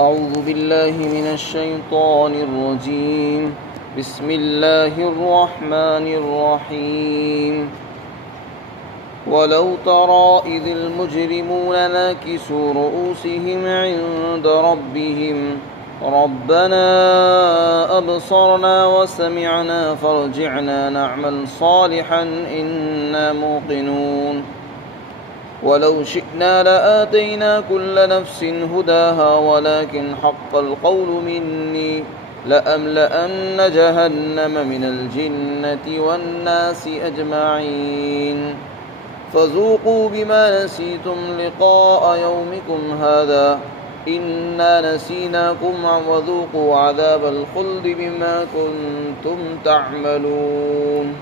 أعوذ بالله من الشيطان الرجيم بسم الله الرحمن الرحيم ولو ترى إذ المجرمون ناكسوا رؤوسهم عند ربهم ربنا أبصرنا وسمعنا فارجعنا نعمل صالحا إنا موقنون ولو شئنا لآتينا كل نفس هداها ولكن حق القول مني لأملأن جهنم من الجنة والناس أجمعين فذوقوا بما نسيتم لقاء يومكم هذا إنا نسيناكم وذوقوا عذاب الخلد بما كنتم تعملون۔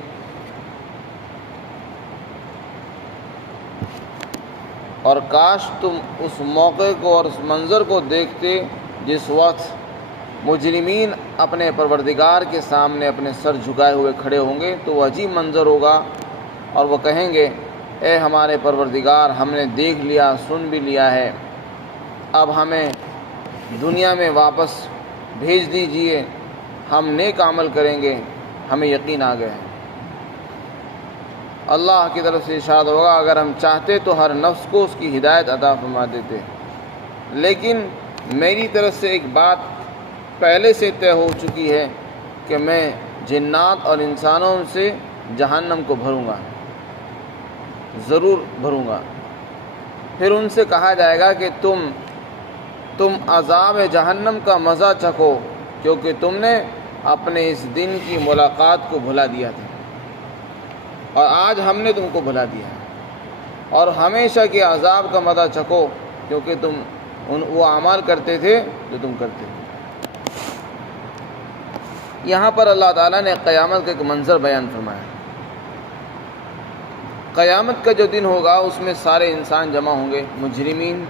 اور کاش تم اس موقع کو اور اس منظر کو دیکھتے جس وقت مجرمین اپنے پروردگار کے سامنے اپنے سر جھکائے ہوئے کھڑے ہوں گے، تو وہ عجیب منظر ہوگا اور وہ کہیں گے اے ہمارے پروردگار، ہم نے دیکھ لیا، سن بھی لیا ہے، اب ہمیں دنیا میں واپس بھیج دیجئے، ہم نیک عمل کریں گے، ہمیں یقین آ گیا ہے۔ اللہ کی طرف سے ارشاد ہوگا اگر ہم چاہتے تو ہر نفس کو اس کی ہدایت عطا فرما دیتے، لیکن میری طرف سے ایک بات پہلے سے طے ہو چکی ہے کہ میں جنات اور انسانوں سے جہنم کو بھروں گا، ضرور بھروں گا۔ پھر ان سے کہا جائے گا کہ تم عذاب جہنم کا مزہ چکھو، کیونکہ تم نے اپنے اس دن کی ملاقات کو بھلا دیا تھا اور آج ہم نے تم کو بھلا دیا ہے، اور ہمیشہ کے عذاب کا مزہ چکھو، کیونکہ تم وہ اعمال کرتے تھے جو تم کرتے تھے۔ یہاں پر اللہ تعالیٰ نے قیامت کا ایک منظر بیان فرمایا۔ قیامت کا جو دن ہوگا اس میں سارے انسان جمع ہوں گے، مجرمین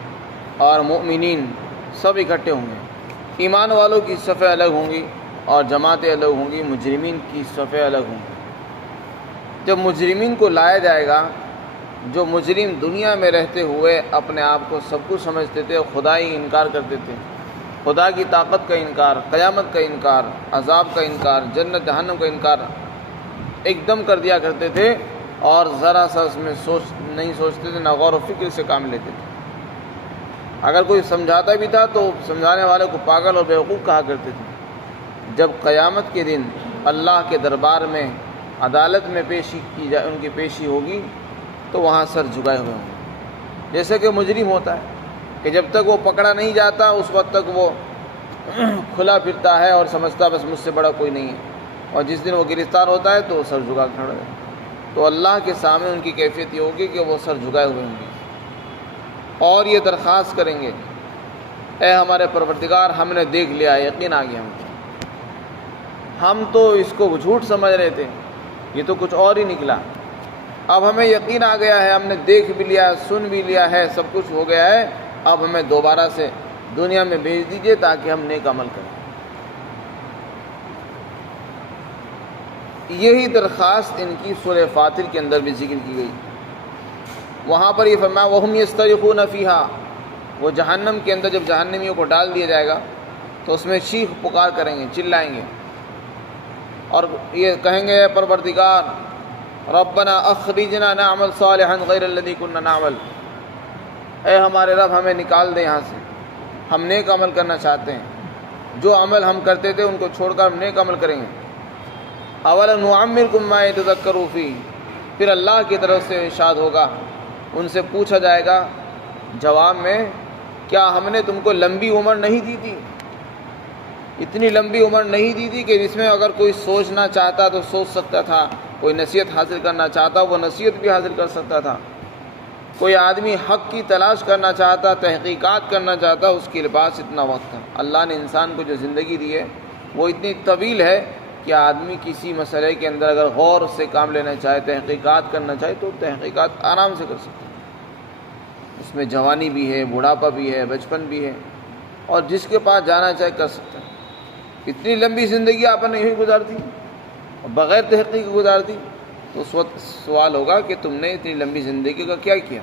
اور مؤمنین سب اکٹھے ہوں گے۔ ایمان والوں کی صفیں الگ ہوں گی اور جماعتیں الگ ہوں گی، مجرمین کی صفیں الگ ہوں گی۔ جب مجرمین کو لایا جائے گا، جو مجرم دنیا میں رہتے ہوئے اپنے آپ کو سب کچھ سمجھتے تھے، خدائی انکار کرتے تھے، خدا کی طاقت کا انکار، قیامت کا انکار، عذاب کا انکار، جنت جہنم کا انکار ایک دم کر دیا کرتے تھے، اور ذرا سا اس میں نہیں سوچتے تھے، نہ غور و فکر سے کام لیتے تھے۔ اگر کوئی سمجھاتا بھی تھا تو سمجھانے والے کو پاگل اور بیوقوف کہا کرتے تھے۔ جب قیامت کے دن اللہ کے دربار میں عدالت میں ان کی پیشی ہوگی تو وہاں سر جھکائے ہوئے ہوں گے، جیسے کہ مجرم ہوتا ہے کہ جب تک وہ پکڑا نہیں جاتا اس وقت تک وہ کھلا پھرتا ہے اور سمجھتا بس مجھ سے بڑا کوئی نہیں ہے، اور جس دن وہ گرفتار ہوتا ہے تو وہ سر جھکا کھڑا ہے۔ تو اللہ کے سامنے ان کی کیفیت یہ ہوگی کہ وہ سر جھکائے ہوئے ہوں گے اور یہ درخواست کریں گے اے ہمارے پروردگار، ہم نے دیکھ لیا، یقین آ گیا ہم تو اس کو جھوٹ سمجھ رہے تھے، یہ تو کچھ اور ہی نکلا، اب ہمیں یقین آ گیا ہے، ہم نے دیکھ بھی لیا، سن بھی لیا ہے، سب کچھ ہو گیا ہے، اب ہمیں دوبارہ سے دنیا میں بھیج دیجئے تاکہ ہم نیک عمل کریں۔ یہی درخواست ان کی سورہ فاطر کے اندر بھی ذکر کی گئی۔ وہاں پر یہ فرمایا وَهُمْ يَسْتَرِخُونَ فِيهَا، وہ جہنم کے اندر جب جہنمیوں کو ڈال دیا جائے گا تو اس میں چیخ پکار کریں گے، چلائیں گے اور یہ کہیں گے اے پروردگار ربنا اخرجنا نعمل صالحا غیر الذی كنا نعمل، اے ہمارے رب ہمیں نکال دے یہاں سے، ہم نیک عمل کرنا چاہتے ہیں، جو عمل ہم کرتے تھے ان کو چھوڑ کر ہم نیک عمل کریں گے۔ اولا نعمرکم ما یتذکروا فیہ، پھر اللہ کی طرف سے ارشاد ہوگا، ان سے پوچھا جائے گا جواب میں کیا ہم نے تم کو لمبی عمر نہیں دی تھی؟ اتنی لمبی عمر نہیں دی تھی کہ جس میں اگر کوئی سوچنا چاہتا تو سوچ سکتا تھا، کوئی نصیحت حاصل کرنا چاہتا وہ نصیحت بھی حاصل کر سکتا تھا، کوئی آدمی حق کی تلاش کرنا چاہتا، تحقیقات کرنا چاہتا، اس کے پاس اتنا وقت تھا۔ اللہ نے انسان کو جو زندگی دی ہے وہ اتنی طویل ہے کہ آدمی کسی مسئلے کے اندر اگر غور سے کام لینا چاہے، تحقیقات کرنا چاہے تو تحقیقات آرام سے کر سکتا ہے۔ اس میں جوانی بھی ہے، بڑھاپا بھی ہے، بچپن بھی ہے، اور جس کے پاس جانا چاہے کر سکتا ہے۔ اتنی لمبی زندگی آپ نے یوں گزار دی بغیر تحقیق گزار دی، تو اس وقت سوال ہوگا کہ تم نے اتنی لمبی زندگی کا کیا کیا؟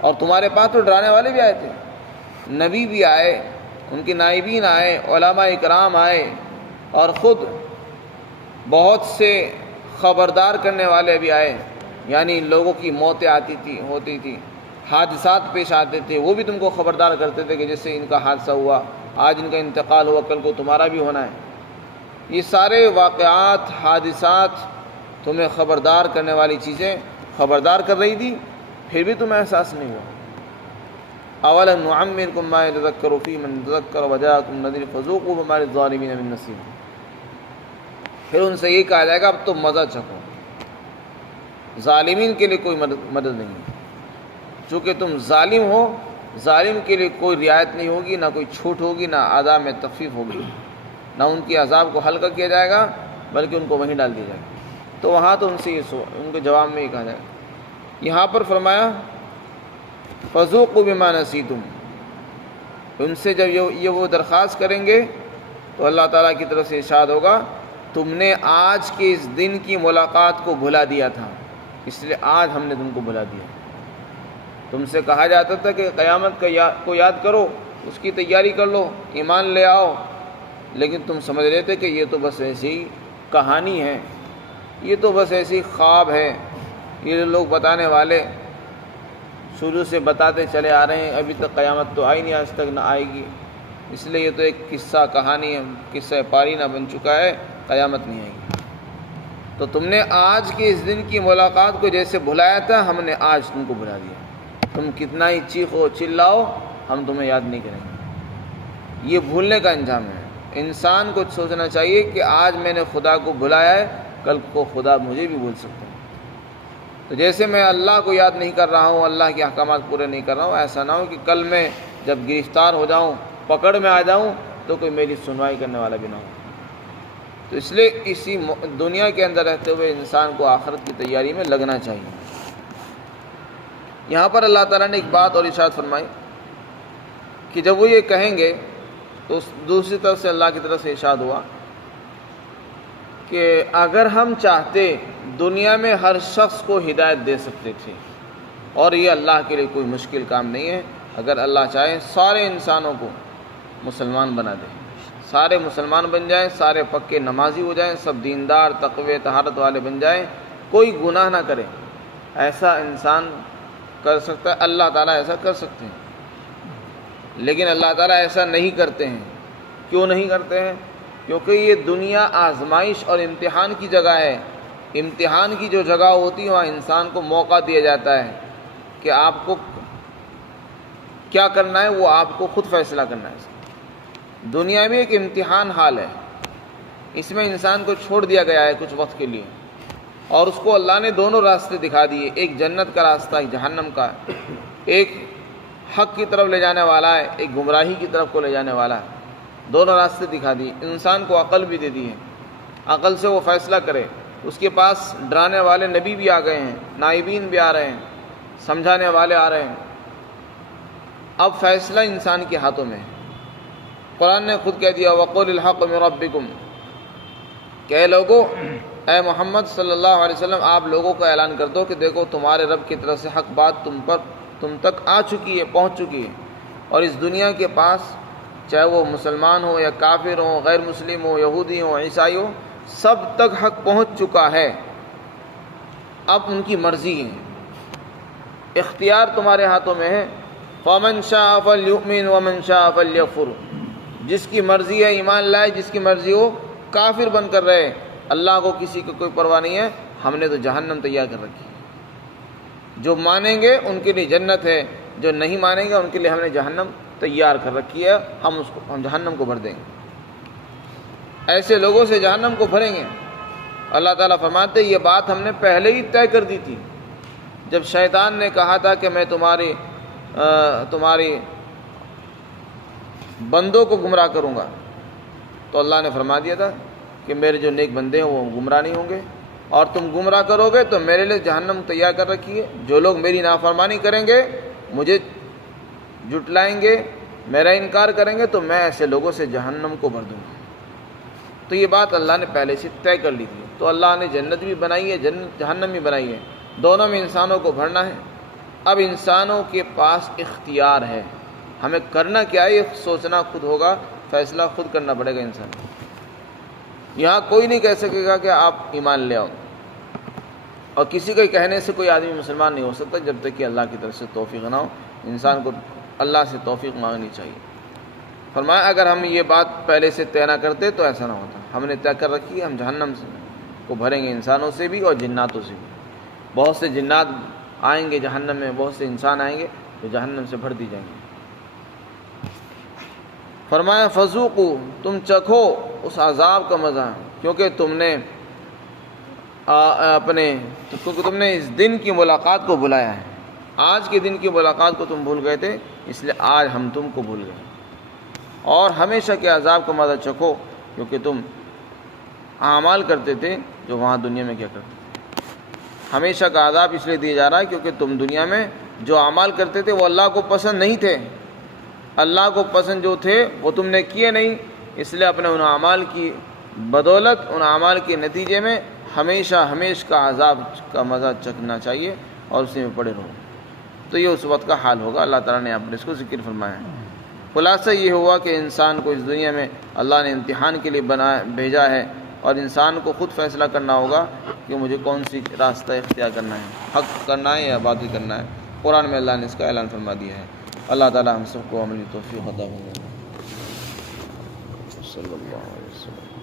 اور تمہارے پاس تو ڈرانے والے بھی آئے تھے، نبی بھی آئے، ان کے نائبین آئے، علماء اکرام آئے، اور خود بہت سے خبردار کرنے والے بھی آئے، یعنی لوگوں کی موتیں ہوتی تھی، حادثات پیش آتے تھے، وہ بھی تم کو خبردار کرتے تھے کہ جس سے ان کا حادثہ ہوا، آج ان کا انتقال ہوا، کل کو تمہارا بھی ہونا ہے۔ یہ سارے واقعات، حادثات تمہیں خبردار کرنے والی چیزیں خبردار کر رہی تھی، پھر بھی تمہیں احساس نہیں ہوا۔ اولم نعمرکم ما یتذکر فیہ من تذکر وجاءکم نذیر فذوقوا فما للظالمین من نصیر۔ پھر ان سے یہ کہا جائے گا اب تم مزہ چکھو، ظالمین کے لیے کوئی مدد نہیں ہے، چونکہ تم ظالم ہو، ظالم کے لیے کوئی رعایت نہیں ہوگی، نہ کوئی چھوٹ ہوگی، نہ عذاب میں تخفیف ہوگی، نہ ان کی عذاب کو ہلکا کیا جائے گا بلکہ ان کو وہیں ڈال دیا جائے گا۔ تو وہاں تو ان سے ان کے جواب میں یہ کہا جائے گا۔ یہاں پر فرمایا فذوقوا بما نسیتم، ان سے جب یہ وہ درخواست کریں گے تو اللہ تعالیٰ کی طرف سے ارشاد ہوگا تم نے آج کے اس دن کی ملاقات کو بھلا دیا تھا، اس لیے آج ہم نے تم کو بھلا دیا۔ تم سے کہا جاتا تھا کہ قیامت کو یاد کرو، اس کی تیاری کر لو، ایمان لے آؤ، لیکن تم سمجھ رہے تھے کہ یہ تو بس ایسی کہانی ہے، یہ تو بس ایسی خواب ہے، یہ لوگ بتانے والے شروع سے بتاتے چلے آ رہے ہیں، ابھی تک قیامت تو آئی نہیں، آج تک نہ آئے گی، اس لیے یہ تو ایک قصہ کہانی ہے، قصہ پاری نہ بن چکا ہے، قیامت نہیں آئے گی۔ تو تم نے آج کے اس دن کی ملاقات کو جیسے بھلایا تھا، ہم نے آج تم کو بھلا دیا۔ تم کتنا ہی چیخو چلاؤ، ہم تمہیں یاد نہیں کریں گے۔ یہ بھولنے کا انجام ہے۔ انسان کو سوچنا چاہیے کہ آج میں نے خدا کو بھلایا ہے، کل کو خدا مجھے بھی بھول سکتا ہے۔ تو جیسے میں اللہ کو یاد نہیں کر رہا ہوں، اللہ کے احکامات پورے نہیں کر رہا ہوں، ایسا نہ ہو کہ کل میں جب گرفتار ہو جاؤں، پکڑ میں آ جاؤں تو کوئی میری سنوائی کرنے والا بھی نہ ہو۔ تو اس لیے اسی دنیا کے اندر رہتے ہوئے انسان کو آخرت کی تیاری میں لگنا چاہیے۔ یہاں پر اللہ تعالیٰ نے ایک بات اور ارشاد فرمائی کہ جب وہ یہ کہیں گے تو دوسری طرف سے اللہ کی طرف سے ارشاد ہوا کہ اگر ہم چاہتے دنیا میں ہر شخص کو ہدایت دے سکتے تھے، اور یہ اللہ کے لیے کوئی مشکل کام نہیں ہے، اگر اللہ چاہے سارے انسانوں کو مسلمان بنا دے، سارے مسلمان بن جائیں، سارے پکے نمازی ہو جائیں، سب دیندار تقوی طہارت والے بن جائیں، کوئی گناہ نہ کرے، ایسا انسان کر سکتا ہے، اللہ تعالیٰ ایسا کر سکتے ہیں، لیکن اللہ تعالیٰ ایسا نہیں کرتے ہیں۔ کیوں نہیں کرتے ہیں؟ کیونکہ یہ دنیا آزمائش اور امتحان کی جگہ ہے۔ امتحان کی جو جگہ ہوتی ہے وہاں انسان کو موقع دیا جاتا ہے کہ آپ کو کیا کرنا ہے، وہ آپ کو خود فیصلہ کرنا ہے۔ دنیا میں ایک امتحان حال ہے، اس میں انسان کو چھوڑ دیا گیا ہے کچھ وقت کے لیے، اور اس کو اللہ نے دونوں راستے دکھا دیے، ایک جنت کا راستہ، ایک جہنم کا، ایک حق کی طرف لے جانے والا ہے، ایک گمراہی کی طرف کو لے جانے والا ہے، دونوں راستے دکھا دیے۔ انسان کو عقل بھی دے دی ہے، عقل سے وہ فیصلہ کرے۔ اس کے پاس ڈرانے والے نبی بھی آ گئے ہیں، نائبین بھی آ رہے ہیں، سمجھانے والے آ رہے ہیں۔ اب فیصلہ انسان کے ہاتھوں میں ہے۔ قرآن نے خود کہہ دیا وَقُلِ الْحَقُّ مِن رَبِّكُمْ، کہ اے لوگو، اے محمد صلی اللہ علیہ وسلم، آپ لوگوں کو اعلان کر دو کہ دیکھو تمہارے رب کی طرف سے حق بات تم تک آ چکی ہے، پہنچ چکی ہے، اور اس دنیا کے پاس چاہے وہ مسلمان ہو یا کافر ہو، غیر مسلم ہو، یہودی ہو، عیسائی ہو، سب تک حق پہنچ چکا ہے۔ اب ان کی مرضی ہے، اختیار تمہارے ہاتھوں میں ہے۔ فَمَنْ شَاءَ فَلْيُؤْمِنْ وَمَنْ شَاءَ فَلْيَكْفُرْ، جس کی مرضی ہے ایمان لائے، جس کی مرضی ہو کافر بن کر رہے۔ اللہ کو کسی کو کوئی پرواہ نہیں ہے، ہم نے تو جہنم تیار کر رکھی ہے۔ جو مانیں گے ان کے لیے جنت ہے، جو نہیں مانیں گے ان کے لیے ہم نے جہنم تیار کر رکھی ہے، ہم جہنم کو بھر دیں گے، ایسے لوگوں سے جہنم کو بھریں گے۔ اللہ تعالیٰ فرماتے یہ بات ہم نے پہلے ہی طے کر دی تھی، جب شیطان نے کہا تھا کہ میں تمہاری بندوں کو گمراہ کروں گا، تو اللہ نے فرما دیا تھا کہ میرے جو نیک بندے ہیں وہ گمراہ نہیں ہوں گے، اور تم گمراہ کرو گے تو میرے لیے جہنم تیار کر رکھی ہے۔ جو لوگ میری نافرمانی کریں گے، مجھے جھٹلائیں گے، میرا انکار کریں گے، تو میں ایسے لوگوں سے جہنم کو بھر دوں گا۔ تو یہ بات اللہ نے پہلے سے طے کر لی تھی۔ تو اللہ نے جنت بھی بنائی ہے، جہنم بھی بنائی ہے، دونوں میں انسانوں کو بھرنا ہے۔ اب انسانوں کے پاس اختیار ہے، ہمیں کرنا کیا ہے یہ سوچنا خود ہوگا، فیصلہ خود کرنا پڑے گا انسان۔ یہاں کوئی نہیں کہہ سکے گا کہ آپ ایمان لے آؤ، اور کسی کے کہنے سے کوئی آدمی مسلمان نہیں ہو سکتا جب تک کہ اللہ کی طرف سے توفیق نہ ہو۔ انسان کو اللہ سے توفیق مانگنی چاہیے۔ فرمایا اگر ہم یہ بات پہلے سے طے نہ کرتے تو ایسا نہ ہوتا۔ ہم نے طے کر رکھی ہے، ہم جہنم کو بھریں گے انسانوں سے بھی اور جناتوں سے بھی۔ بہت سے جنات آئیں گے جہنم میں، بہت سے انسان آئیں گے جو جہنم سے بھر دی جائیں گے۔ فرمایا فذوقوا، تم چکھو اس عذاب کا مزہ، کیونکہ تم نے اس دن کی ملاقات کو بلایا ہے۔ آج کے دن کی ملاقات کو تم بھول گئے تھے، اس لیے آج ہم تم کو بھول گئے، اور ہمیشہ کے عذاب کا مزہ چکھو، کیونکہ تم اعمال کرتے تھے جو وہاں دنیا میں کیا کرتے تھے۔ ہمیشہ کا عذاب اس لیے دیا جا رہا ہے کیونکہ تم دنیا میں جو اعمال کرتے تھے وہ اللہ کو پسند نہیں تھے، اللہ کو پسند جو تھے وہ تم نے کیے نہیں، اس لیے اپنے ان اعمال کی بدولت، ان اعمال کے نتیجے میں ہمیشہ کا عذاب کا مزہ چکھنا چاہیے اور اسی میں پڑے رہو۔ تو یہ اس وقت کا حال ہوگا۔ اللہ تعالیٰ نے اپنے اس کو ذکر فرمایا ہے۔ خلاصہ یہ ہوا کہ انسان کو اس دنیا میں اللہ نے امتحان کے لیے بھیجا ہے، اور انسان کو خود فیصلہ کرنا ہوگا کہ مجھے کون سی راستہ اختیار کرنا ہے، حق کرنا ہے یا باطل کرنا ہے۔ قرآن میں اللہ نے اس کا اعلان فرما دیا ہے۔ اللہ تعالیٰ ہم سب کو عملی توفیق عطا فرمائے۔ صلی اللہ علیہ وسلم۔